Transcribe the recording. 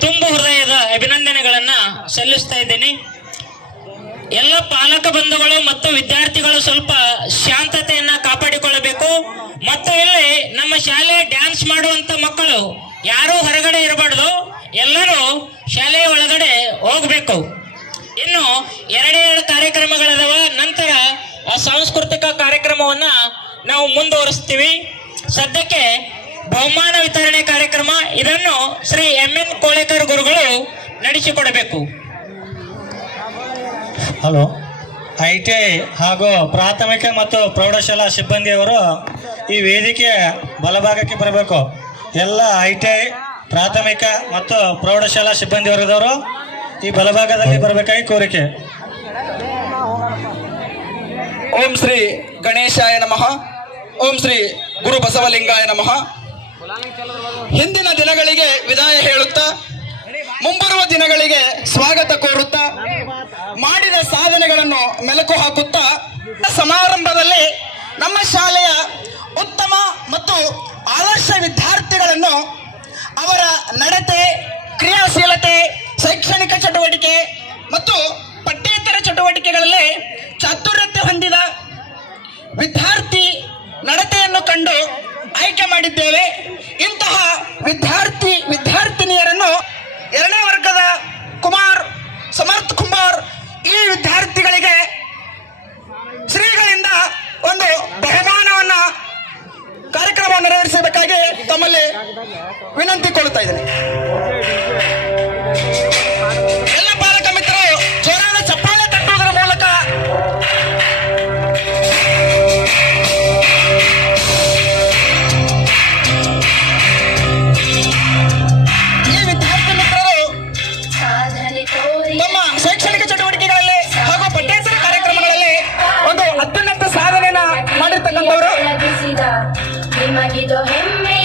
ತುಂಬು ಹೃದಯದ ಅಭಿನಂದನೆಗಳನ್ನ ಸಲ್ಲಿಸ್ತಾ ಇದ್ದೇನೆ. ಎಲ್ಲ ಪಾಲಕ ಬಂಧುಗಳು ಮತ್ತು ವಿದ್ಯಾರ್ಥಿಗಳು ಸ್ವಲ್ಪ ಶಾಂತತೆಯನ್ನ ಕಾಪಾಡಿಕೊಳ್ಳಬೇಕು. ಮತ್ತು ಇಲ್ಲಿ ನಮ್ಮ ಶಾಲೆ ಡ್ಯಾನ್ಸ್ ಮಾಡುವಂತ ಮಕ್ಕಳು ಯಾರೂ ಹೊರಗಡೆ ಇರಬಾರ್ದು. ಎಲ್ಲರೂ ಶಾಲೆಯ ಒಳಗಡೆ ಹೋಗ್ಬೇಕು. ಇನ್ನು ಎರಡೇ ಎರಡು ಕಾರ್ಯಕ್ರಮಗಳದಾವ. ನಂತರ ಆ ಸಾಂಸ್ಕೃತಿಕ ಕಾರ್ಯಕ್ರಮವನ್ನ ನಾವು ಮುಂದುವರಿಸ್ತೀವಿ. ಸದ್ಯಕ್ಕೆ ಬಹುಮಾನ ವಿತರಣೆ ಕಾರ್ಯಕ್ರಮ. ಇದನ್ನು ಶ್ರೀ ಎಂ. ನಡೆಸಿಕೊಡಬೇಕು ಹಲೋ. ಐ ಟಿ ಐ ಹಾಗೂ ಪ್ರಾಥಮಿಕ ಮತ್ತು ಪ್ರೌಢಶಾಲಾ ಸಿಬ್ಬಂದಿಯವರು ಈ ವೇದಿಕೆಯ ಬಲಭಾಗಕ್ಕೆ ಬರಬೇಕು. ಎಲ್ಲ ಐ ಟಿ ಐ ಪ್ರಾಥಮಿಕ ಮತ್ತು ಪ್ರೌಢಶಾಲಾ ಸಿಬ್ಬಂದಿ ವರ್ಗದವರು ಈ ಬಲಭಾಗದಲ್ಲಿ ಬರಬೇಕಾಗಿ ಕೋರಿಕೆ. ಓಂ ಶ್ರೀ ಗಣೇಶಾಯ ನಮಃ. ಓಂ ಶ್ರೀ ಗುರು ಬಸವಲಿಂಗಾಯ ನಮಃ. ಹಿಂದಿನ ದಿನಗಳಿಗೆ ವಿದಾಯ ಮುಂಬರುವ ದಿನಗಳಿಗೆ ಸ್ವಾಗತ ಕೋರುತ್ತಾ, ಮಾಡಿದ ಸಾಧನೆಗಳನ್ನು ಮೆಲುಕು ಹಾಕುತ್ತಾ, ಸಮಾರಂಭದಲ್ಲಿ ನಮ್ಮ ಶಾಲೆಯ ಉತ್ತಮ ಮತ್ತು ಆದರ್ಶ ವಿದ್ಯಾರ್ಥಿಗಳನ್ನು ಅವರ ನಡತೆ, ಕ್ರಿಯಾಶೀಲತೆ, ಶೈಕ್ಷಣಿಕ ಚಟುವಟಿಕೆ ಮತ್ತು ಪಠ್ಯೇತರ ಚಟುವಟಿಕೆಗಳಲ್ಲಿ ಚಾತುರ್ಯತೆ ಹೊಂದಿದ ವಿದ್ಯಾರ್ಥಿ ನಡತೆಯನ್ನು ಕಂಡು ಆಯ್ಕೆ ಮಾಡಿದ್ದೇವೆ. ಇಂತಹ ವಿದ್ಯಾರ್ಥಿ ಕಾರ್ಯಕ್ರಮವನ್ನು ತಮ್ಮಲ್ಲಿ ವಿನಂತಿಕೊಳ್ಳುತ್ತಾ ಇದ್ದೇನೆ. ಎಲ್ಲ ಪಾಲಕ ಮಿತ್ರರು, ಜೋರಾದ ಚಪ್ಪಾಳೆ ತಟ್ಟುವುದರ ಮೂಲಕ ಈ ವಿದ್ಯಾರ್ಥಿ ಮಿತ್ರರು ತಮ್ಮ ಶೈಕ್ಷಣಿಕ ಚಟುವಟಿಕೆಗಳಲ್ಲಿ ಹಾಗೂ ಪಠ್ಯೇತರ ಕಾರ್ಯಕ್ರಮಗಳಲ್ಲಿ ಒಂದು ಅತ್ಯುನ್ನತ ಸಾಧನೆಯನ್ನ ಮಾಡಿರ್ತಕ್ಕಂಥವರು. ನಿಮಗಿದು ಹೆಮ್ಮೆ